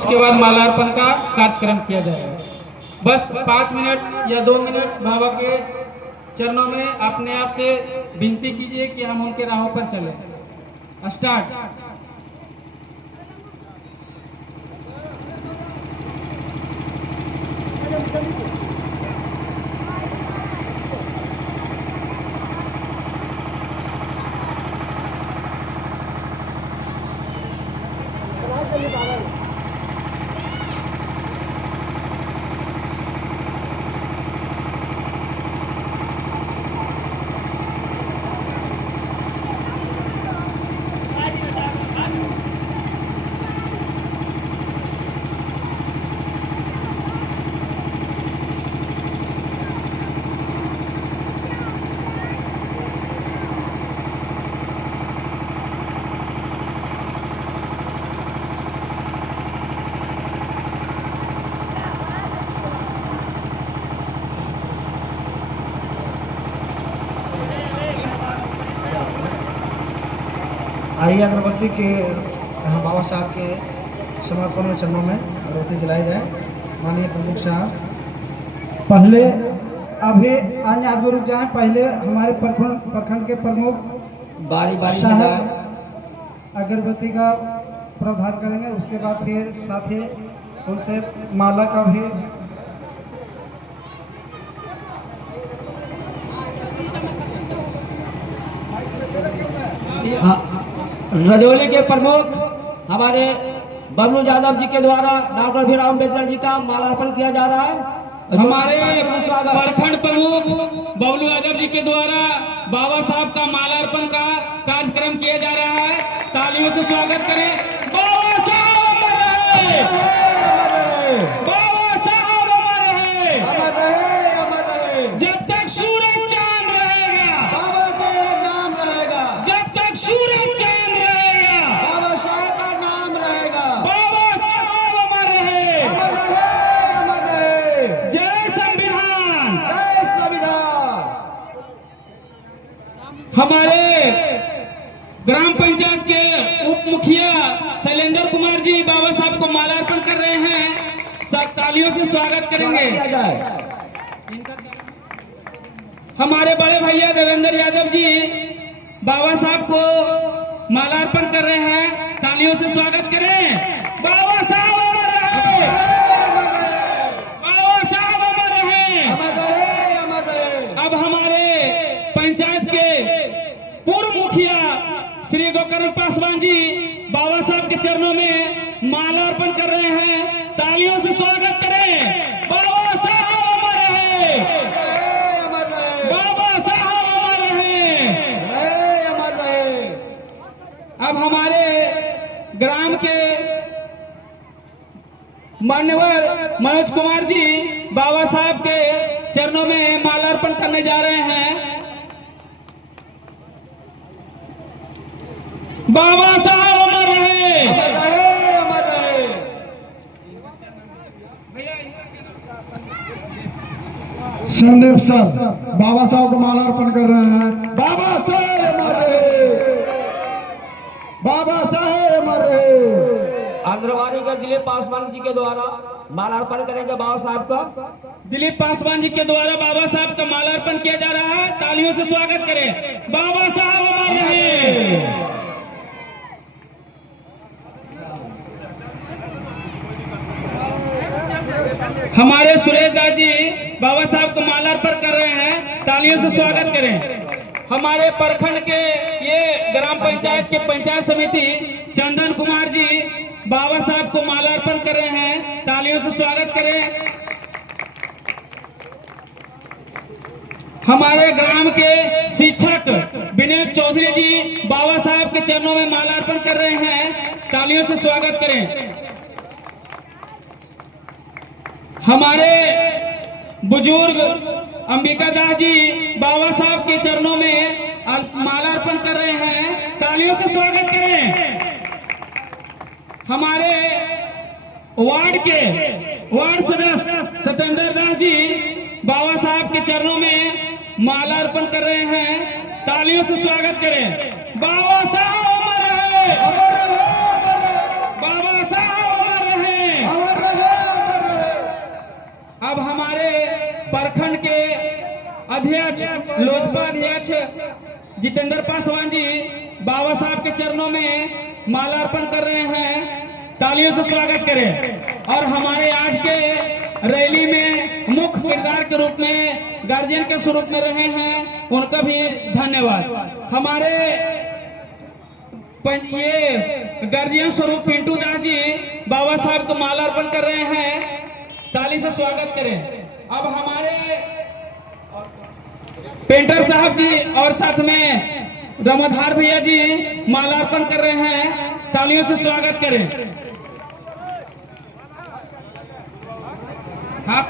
उसके बाद मालार्पण का कार्यक्रम किया जाएगा। बस 5 मिनट या 2 मिनट बाबा के चरणों में अपने आप से विनती कीजिए कि हम उनके राहों पर चलें। स्टार्ट। आइए अगरबत्ती के बाबा साहब के समर्पण में चरणों में अगरबत्ती जलाई जाए। माननीय प्रमुख साहब पहले अभी अन्य आदमी रुक जाए। पहले हमारे प्रखंड के प्रमुख बारी साहब अगरबत्ती का प्रदान करेंगे। उसके बाद फिर साथ ही उनसे माला का भी रजौली के प्रमुख हमारे बबलू यादव जी के द्वारा डॉक्टर भीमराव अम्बेडकर जी का मालार्पण किया जा रहा है। हमारे प्रखंड प्रमुख बबलू यादव जी के द्वारा बाबा साहब का मालार्पण का कार्यक्रम किया जा रहा है। तालियों से स्वागत करें। बाबा साहब अमर रहे, बाबा साहब अमर रहे, जब तक सूरज चांद रहेगा बाबा का नाम रहेगा, जब तक सूरज चांद रहेगा बाबा साहब का नाम रहेगा। बाबा साहब अमर रहे, अमर रहे। जय संविधान। जय संविधान। हमारे ग्राम पंचायत के उप मुखिया शैलेंद्र कुमार जी बाबा साहब को मालार्पण कर रहे हैं। सब तालियों से स्वागत करेंगे। हमारे बड़े भैया देवेंद्र यादव जी बाबा साहब को मालार्पण कर रहे हैं। तालियों से स्वागत करें। बाबा साहब अमर रहे, बाबा साहब अमर रहे। अब हमारे पंचायत के पूर्व मुखिया श्री गोकर्ण पासवान जी बाबा साहब के चरणों में मालार्पण कर रहे हैं। तालियों से स्वागत करें। बाबा साहब अमर रहे, बाबा साहब अमर रहे। अब हमारे ग्राम के मान्यवर मनोज कुमार जी बाबा साहब के चरणों में मालार्पण करने जा रहे हैं। बाबा साहब अमर रहे, संदीप सर बाबा साहब को मालार्पण कर रहे हैं। बाबा साहब अमर रहे, बाबा साहब अमर रहे। आंध्रवाड़ी के दिलीप पासवान जी के द्वारा मालार्पण करेंगे बाबा साहब का। दिलीप पासवान जी के द्वारा बाबा साहब का मालार्पण किया जा रहा है। तालियों से स्वागत करें। बाबा साहब अमर रहे। हमारे सुरेश दास जी बाबा साहब को मालार्पण कर रहे हैं। तालियों से स्वागत करें। हमारे प्रखंड के ये ग्राम पंचायत के पंचायत समिति चंदन कुमार जी बाबा साहब को मालार्पण कर रहे हैं। तालियों से स्वागत करें। हमारे ग्राम के शिक्षक विनय चौधरी जी बाबा साहब के चरणों में मालार्पण कर रहे हैं। तालियों से स्वागत करें। हमारे बुजुर्ग अंबिका दास जी बाबा साहब के चरणों में मालार्पण कर रहे हैं। तालियों से स्वागत करें। हमारे वार्ड सदस्य सत्येंद्र दास जी बाबा साहब के चरणों में मालार्पण कर रहे हैं। तालियों से स्वागत करें। बाबा साहब अमर रहे, बाबा साहब अमर रहे। अध्यक्ष लोजपा अध्यक्ष जितेंद्र पासवान जी बाबा साहब के चरणों में मालार्पण कर रहे हैं। तालियों से स्वागत करें। और हमारे आज के रैली में मुख्य किरदार के रूप में गार्जियन के स्वरूप में रहे हैं, उनका भी धन्यवाद। हमारे ये गार्जियन स्वरूप पिंटू दास जी बाबा साहब को मालार्पण कर रहे हैं, ताली से स्वागत करें। अब हमारे पेंटर साहब जी और साथ में रमधार भैया जी मालार्पण कर रहे हैं, तालियों से स्वागत करें। हाँ